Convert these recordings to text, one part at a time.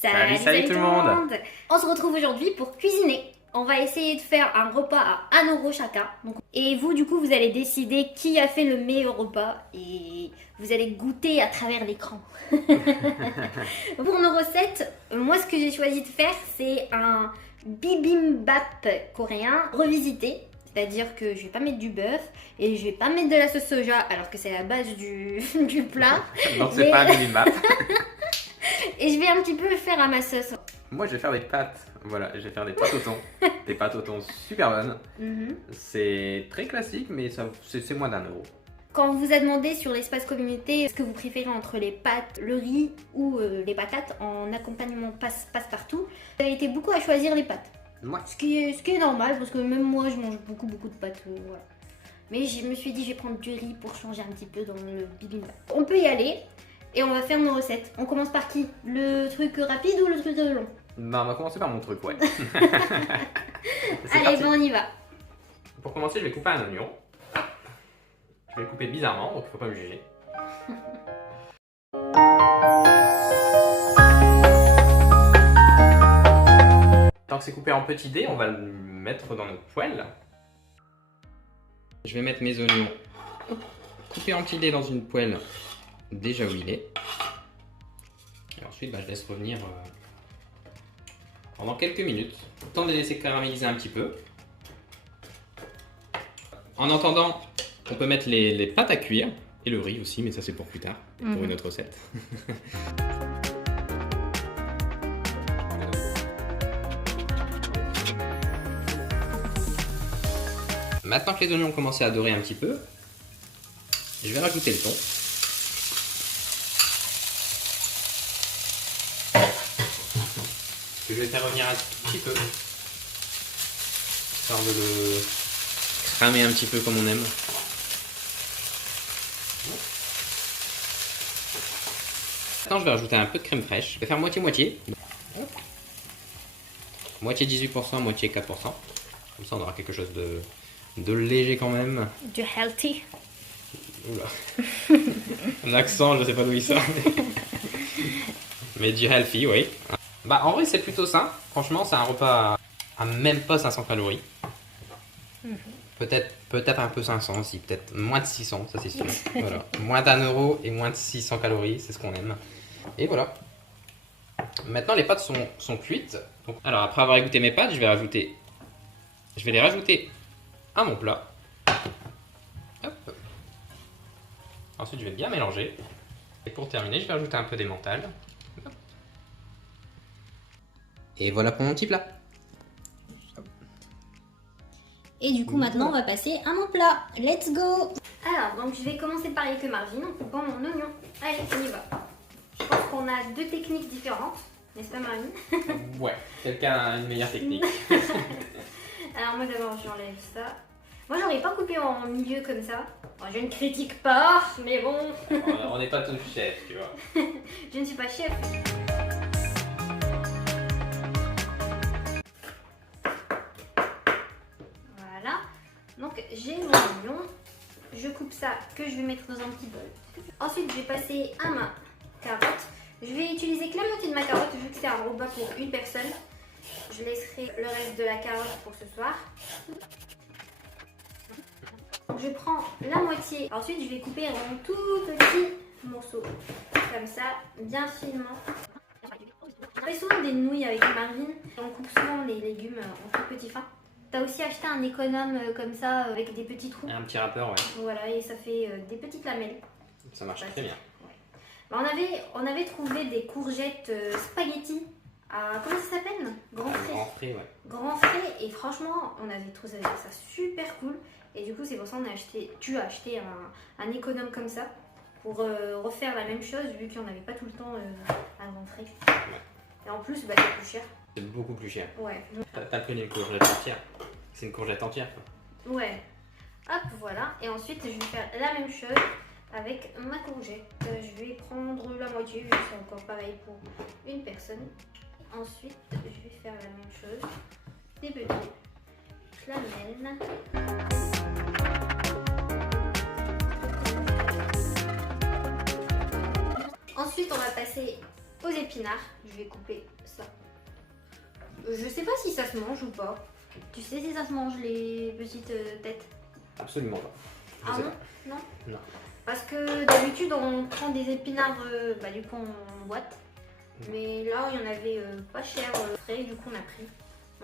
Salut tout le monde. On se retrouve aujourd'hui pour cuisiner. On va essayer de faire un repas à 1 euro chacun. Et vous, du coup, vous allez décider qui a fait le meilleur repas et vous allez goûter à travers l'écran. Pour nos recettes, moi, ce que j'ai choisi de faire, c'est un bibimbap coréen revisité. C'est-à-dire que je vais pas mettre du bœuf et je vais pas mettre de la sauce soja alors que c'est la base du plat. Donc c'est pas un bibimbap. Et je vais un petit peu le faire à ma sauce. Moi je vais faire des pâtes. Voilà, je vais faire des pâtes au thon. Des pâtes au thon super bonnes. C'est très classique mais c'est moins d'1 euro. Quand on vous a demandé sur l'espace communauté ce que vous préférez entre les pâtes, le riz ou les patates en accompagnement passe-partout, vous avez été beaucoup à choisir les pâtes. Ouais. Ce qui est normal parce que même moi je mange beaucoup de pâtes. Voilà. Mais je me suis dit je vais prendre du riz pour changer un petit peu dans le bibimbap. On peut y aller et on va faire nos recettes. On commence par qui? Le truc rapide ou le truc long? Bah, on va commencer par mon truc, ouais. Allez, parti. bon on y va. Pour commencer, je vais couper un oignon. Je vais le couper bizarrement, donc il faut pas me juger. Tant que c'est coupé en petits dés, on va le mettre dans notre poêle. Je vais mettre mes oignons coupés en petits dés dans une poêle déjà huilée. Et ensuite, je laisse revenir pendant quelques minutes. Le temps de les laisser caraméliser un petit peu. En attendant, on peut mettre les pâtes à cuire et le riz aussi, mais ça c'est pour plus tard, pour une autre recette. Maintenant que les oignons ont commencé à dorer un petit peu, je vais rajouter le thon. Que je vais faire revenir un tout petit peu, histoire de le cramer un petit peu comme on aime. Maintenant je vais rajouter un peu de crème fraîche. Je vais faire moitié-moitié. Moitié 18%, moitié 4%. Comme ça on aura quelque chose de léger quand même. Du healthy. Oula. L'accent, je sais pas d'où il sort. Mais du healthy, oui. En vrai c'est plutôt sain. Franchement c'est un repas à même pas 500 calories. Peut-être un peu 500 aussi, peut-être moins de 600, ça c'est sûr. Voilà. Moins d'1 euro et moins de 600 calories, c'est ce qu'on aime. Et voilà. Maintenant les pâtes sont cuites. Donc, alors après avoir égoutter mes pâtes, je vais les rajouter à mon plat. Hop. Ensuite je vais bien mélanger. Et pour terminer, je vais rajouter un peu d'emmental. Et voilà pour mon petit plat. Et du coup maintenant on va passer à mon plat. Let's go. Alors donc je vais commencer pareil que Marvin en coupant mon oignon. Allez on y va. Je pense qu'on a deux techniques différentes, n'est-ce pas Marvin? Ouais, quelqu'un a une meilleure technique. Alors moi d'abord j'enlève ça. Moi j'aurais pas coupé en milieu comme ça. Bon, je ne critique pas, mais bon. On n'est pas tous chefs, tu vois. Je ne suis pas chef. Voilà. Donc j'ai mon oignon. Je coupe ça que je vais mettre dans un petit bol. Ensuite je vais passer à ma carotte. Je vais utiliser que la moitié de ma carotte vu que c'est un repas pour une personne. Je laisserai le reste de la carotte pour ce soir. Donc je prends la moitié. Ensuite je vais couper en tout petits morceaux. Comme ça, bien finement. On fait souvent des nouilles avec Marvin. On coupe souvent les légumes en tout petits fins. T'as aussi acheté un économe comme ça avec des petits trous. Un petit râpeur, ouais. Voilà, et ça fait des petites lamelles. Ça marche très bien. Ouais. On avait trouvé des courgettes spaghetti à, comment ça s'appelle? Grand frais. Grand frais, ouais. Grand frais, et franchement, on avait trouvé ça super cool. Et du coup, c'est pour ça qu'on tu as acheté un économe comme ça pour refaire la même chose vu qu'il n'y en avait pas tout le temps à grand frais. Ouais. Et en plus, c'est plus cher. C'est beaucoup plus cher. Ouais. T'as pris une courgette entière. C'est une courgette entière, quoi. Ouais. Hop, voilà. Et ensuite, je vais faire la même chose avec ma courgette. Je vais prendre la moitié, vu que c'est encore pareil pour une personne. Ensuite, je vais faire la même chose. Des petites lamelles. Ensuite, on va passer aux épinards. Je vais couper ça. Je sais pas si ça se mange ou pas. Tu sais si ça se mange les petites têtes? Absolument pas. Je Ah sais non? pas. Non? Non. Parce que d'habitude on prend des épinards du coup en boîte. Mais là il y en avait pas cher frais, du coup on a pris.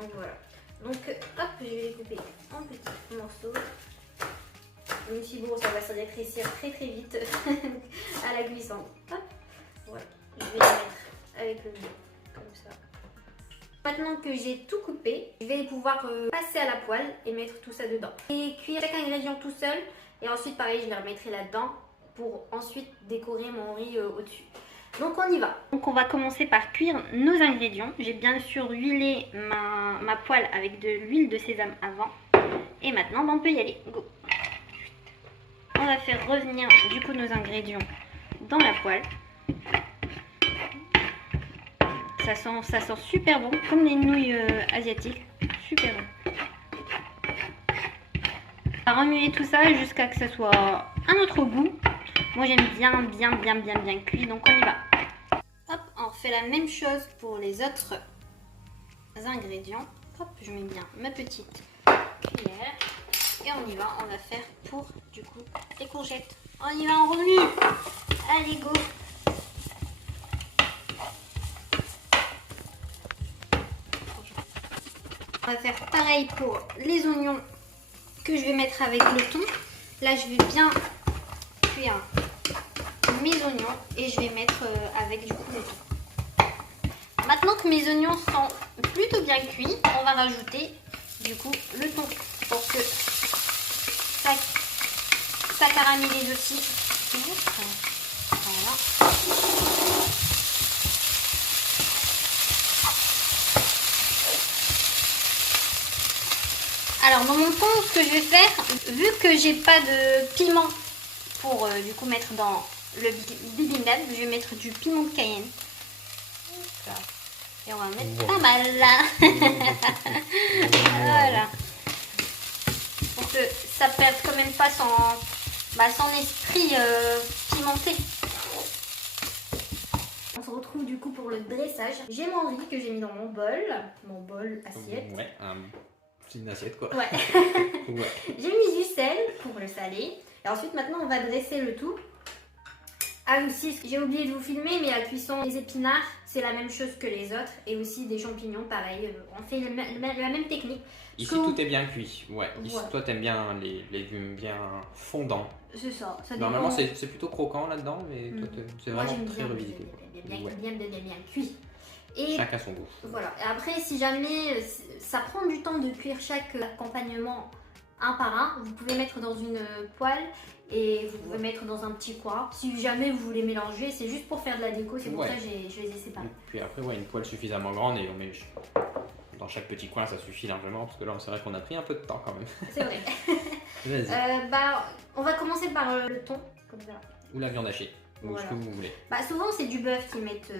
Donc voilà. Donc hop, je vais les couper en petits morceaux. Même si bon, ça va se rétrécir très très vite à la cuisson. Hop, voilà. Je vais les mettre avec le milieu, comme ça. Maintenant que j'ai tout coupé, je vais pouvoir passer à la poêle et mettre tout ça dedans. Et cuire chaque ingrédient tout seul. Et ensuite, pareil, je les remettrai là-dedans pour ensuite décorer mon riz au-dessus. Donc on y va. Donc on va commencer par cuire nos ingrédients. J'ai bien sûr huilé ma poêle avec de l'huile de sésame avant. Et maintenant, on peut y aller. Go. On va faire revenir du coup nos ingrédients dans la poêle. Ça sent super bon, comme les nouilles asiatiques. Super bon. On va remuer tout ça jusqu'à que ça soit un autre goût. Moi j'aime bien cuit, donc on y va. Hop, on refait la même chose pour les autres ingrédients. Hop, je mets bien ma petite cuillère. Et on y va, on va faire pour du coup les courgettes. On y va, on remue. Allez, go. On va faire pareil pour les oignons que je vais mettre avec le thon. Là, je vais bien cuire mes oignons et je vais mettre avec du coup le thon. Maintenant que mes oignons sont plutôt bien cuits, on va rajouter du coup le thon pour que ça caramélise aussi. Voilà. Alors dans mon thon, ce que je vais faire, vu que j'ai pas de piment pour du coup mettre dans le bibimbap, je vais mettre du piment de Cayenne. Et on va mettre pas mal là. Voilà. Pour que ça perde quand même pas son esprit pimenté. On se retrouve du coup pour le dressage. J'ai mon riz que j'ai mis dans mon bol assiette. Ouais, c'est une assiette quoi. Ouais. Ouais. J'ai mis du sel pour le saler. Et ensuite maintenant on va dresser le tout. Ah aussi, j'ai oublié de vous filmer, mais la cuisson des épinards, c'est la même chose que les autres. Et aussi des champignons, pareil. On fait la même technique. Ici tout est bien cuit. Ouais. Ici voilà. toi t'aimes bien les légumes bien fondants. C'est ça. Normalement c'est plutôt croquant là-dedans, mais toi c'est vraiment très revisité. Bien cuit. Et chacun son goût. Voilà. Et après, si jamais ça prend du temps de cuire chaque accompagnement un par un, vous pouvez mettre dans une poêle et vous pouvez mettre dans un petit coin. Si jamais vous voulez mélanger, c'est juste pour faire de la déco, c'est pour ça que je les ai séparés. Puis après, une poêle suffisamment grande et on met dans chaque petit coin, ça suffit largement parce que là, c'est vrai qu'on a pris un peu de temps quand même. C'est vrai. Vas-y. On va commencer par le thon, comme ça. Ou la viande hachée. Ou Voilà. ce que vous voulez. Souvent c'est du bœuf qu'ils mettent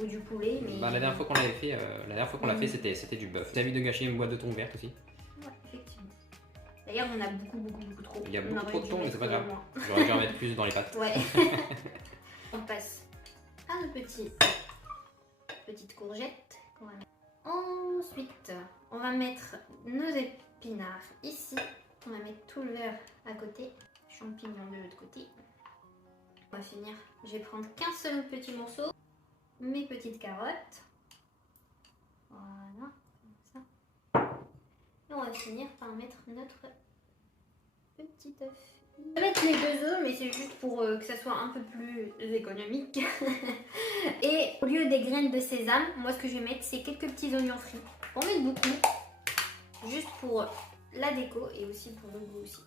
ou du poulet. Mais... la dernière fois qu'on l'avait fait, l'a fait, c'était du bœuf. T'as envie de gâcher une boîte de thon verte aussi? Ouais, effectivement. D'ailleurs, on a beaucoup trop. Il y a beaucoup trop de thon, mais c'est pas grave. J'aurais dû en mettre plus dans les pâtes. Ouais. On passe à nos petites courgettes. Voilà. Ensuite, on va mettre nos épinards ici. On va mettre tout le vert à côté. Champignons de l'autre côté. On va finir, je vais prendre qu'un seul petit morceau, mes petites carottes, voilà, comme ça. Et on va finir par mettre notre petit œuf. On va mettre les 2 œufs, mais c'est juste pour que ça soit un peu plus économique. Et au lieu des graines de sésame, moi ce que je vais mettre, c'est quelques petits oignons frits. On met beaucoup, juste pour la déco et aussi pour le goût aussi.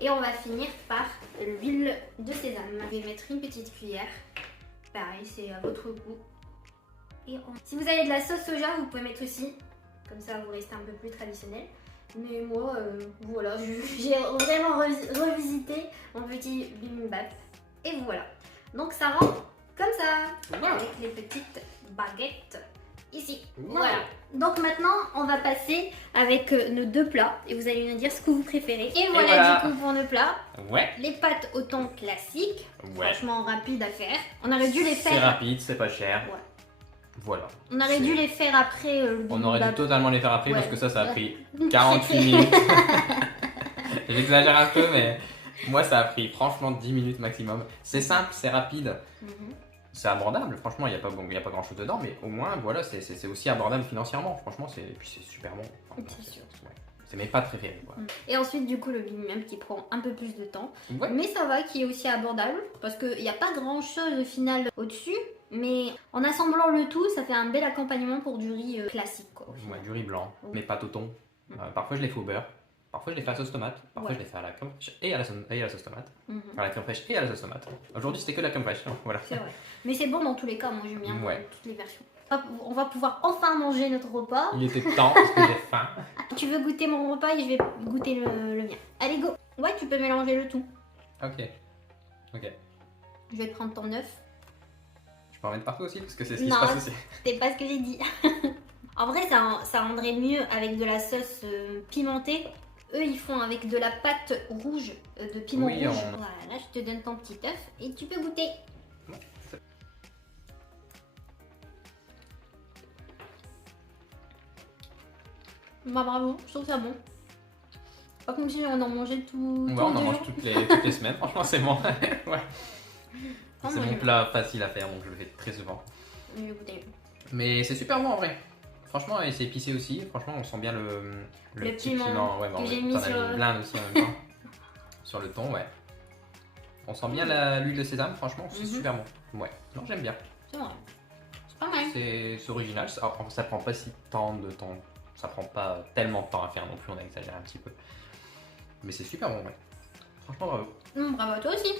Et on va finir par l'huile de sésame. Je vais mettre une petite cuillère. Pareil, c'est à votre goût. Et si vous avez de la sauce soja, vous pouvez mettre aussi. Comme ça, vous restez un peu plus traditionnel. Mais moi, voilà, j'ai vraiment revisité mon petit bibimbap. Et voilà. Donc ça rend comme ça. Avec les petites baguettes ici. Wow. Voilà. Donc maintenant, on va passer avec nos deux plats et vous allez nous dire ce que vous préférez. Et voilà, du coup pour nos plats. Ouais. Les pâtes au thon classiques, Ouais. franchement rapides à faire. On aurait dû les faire. C'est rapide, c'est pas cher. Ouais. Voilà. On aurait dû les faire après le On aurait dû totalement les faire après Ouais. parce que ça a pris 48 minutes. J'exagère un peu, mais moi ça a pris franchement 10 minutes maximum. C'est simple, c'est rapide. C'est abordable, franchement, il n'y a pas grand chose dedans, mais au moins, voilà, c'est aussi abordable financièrement. Franchement, puis c'est super bon. Enfin, C'est sûr. ouais. C'est mes pâtes préférées. Quoi. Et ensuite, du coup, le bibimbap qui prend un peu plus de temps. Ouais. Mais ça va, qui est aussi abordable. Parce qu'il n'y a pas grand chose au final au-dessus. Mais en assemblant le tout, ça fait un bel accompagnement pour du riz classique. Quoi, Ouais, du riz blanc, mes pâtes au thon. Parfois, je les fais au beurre. Parfois, je les fais à la sauce tomate. Parfois, je les fais à la crème fraîche et à la sauce tomate. À la crème fraîche et à la sauce tomate. Aujourd'hui, c'était que la crème fraîche. Hein, voilà. C'est vrai. Mais c'est bon dans tous les cas. Moi, j'aime bien toutes les versions. Hop, on va pouvoir enfin manger notre repas. Il était temps parce que j'ai faim. Tu veux goûter mon repas et je vais goûter le mien. Allez, go. Ouais, tu peux mélanger le tout. Ok. Je vais te prendre ton œuf. Je peux en mettre partout aussi parce que c'est ce qui Non, se passe aussi. c'est pas ce que j'ai dit. En vrai, ça rendrait mieux avec de la sauce pimentée. Eux, ils font avec de la pâte rouge, de piment rouge. Voilà, je te donne ton petit œuf et tu peux goûter. Bah bravo, je trouve ça bon. Pas comme si on en mangeait tout. Ouais, on en mange toutes les semaines, franchement, c'est bon. Ouais. C'est mon plat facile à faire, donc je le fais très souvent. Mais c'est super bon en vrai. Franchement, et c'est épicé aussi. Franchement, on sent bien le petit piment. Ouais, que j'ai mis sur une blinde aussi en même temps. Sur le thon, ouais. On sent bien l'huile de sésame, franchement, c'est super bon. Ouais, non, j'aime bien. C'est vrai. C'est pas mal. C'est original, ça prend pas si tant de temps. Ça prend pas tellement de temps à faire non plus, on a exagéré un petit peu. Mais c'est super bon, ouais. Franchement, bravo. Bravo à toi aussi.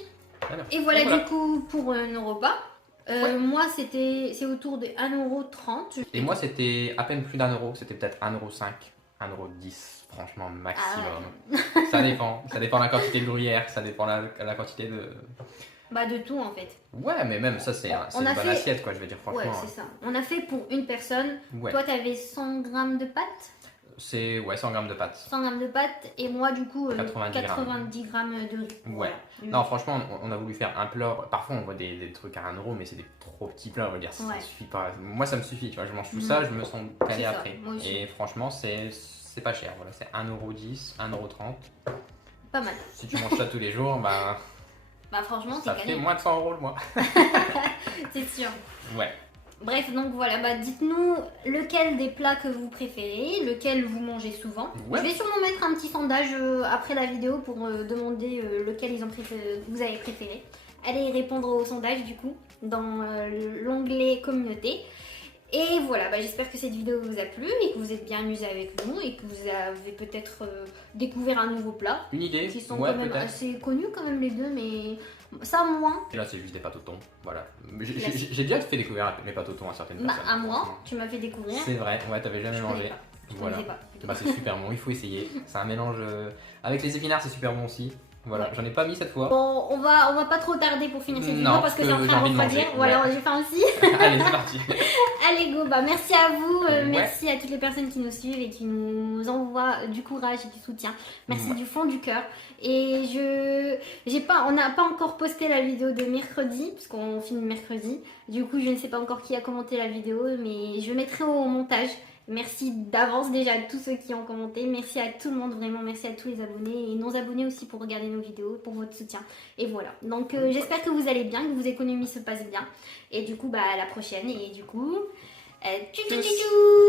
Voilà. Et voilà, du coup pour nos repas. Moi c'est autour de 1,30 €. Et moi c'était à peine plus d'1 €, c'était peut-être 1,05 €, 1,10 € franchement maximum. Ça dépend de la quantité de gruyère, ça dépend de la quantité de... Bah de tout en fait. Ouais mais même ça c'est une bonne assiette quoi, je veux dire franchement. Ouais c'est ça. On a fait pour une personne. Ouais. Toi t'avais 100 grammes de pâtes. C'est 100 grammes de pâtes. 100 grammes de pâtes et moi du coup 90 grammes de riz. Ouais. Voilà. Non franchement on a voulu faire un plat. Parfois on voit des trucs à 1 € mais c'est des trop petits plats, on va dire. Ça suffit pas. Moi ça me suffit, tu vois, je mange tout ça, je me sens calé après. Et franchement c'est pas cher, voilà, c'est 1,10 €, 1,30 €. Pas mal. Si tu manges ça tous les jours, bah franchement ça fait moins de 100 € le mois. C'est sûr. Ouais. Bref, donc voilà, dites-nous lequel des plats que vous préférez, lequel vous mangez souvent. Ouais. Je vais sûrement mettre un petit sondage après la vidéo pour demander lequel vous avez préféré. Allez répondre au sondage du coup dans l'onglet communauté. Et voilà, j'espère que cette vidéo vous a plu et que vous êtes bien amusés avec nous et que vous avez peut-être découvert un nouveau plat. Une idée. Qui sont quand même assez connus quand même les deux, mais ça moins. Et là c'est juste des pâtes au thon, voilà. J'ai déjà fait découvrir mes pâtes au thon à certaines personnes. À moi, tu m'as fait découvrir. C'est vrai, ouais, t'avais jamais mangé. Voilà. C'est super bon, il faut essayer. C'est un mélange avec les épinards, c'est super bon aussi. Voilà, j'en ai pas mis cette fois. Bon, on va pas trop tarder pour finir cette vidéo parce que c'est en train de refroidir. Voilà, j'ai faim aussi. Allez, c'est parti. Allez, go, merci à vous, merci à toutes les personnes qui nous suivent et qui nous envoient du courage et du soutien. Merci du fond du cœur. Et on n'a pas encore posté la vidéo de mercredi, puisqu'on filme mercredi. Du coup, je ne sais pas encore qui a commenté la vidéo, mais je mettrai au montage. Merci d'avance déjà à tous ceux qui ont commenté. Merci à tout le monde, vraiment. Merci à tous les abonnés et non abonnés aussi pour regarder nos vidéos, pour votre soutien. Et voilà. Donc j'espère que vous allez bien, que vos économies se passent bien. Et du coup, à la prochaine. Et du coup, tchou tchou tchou tchou.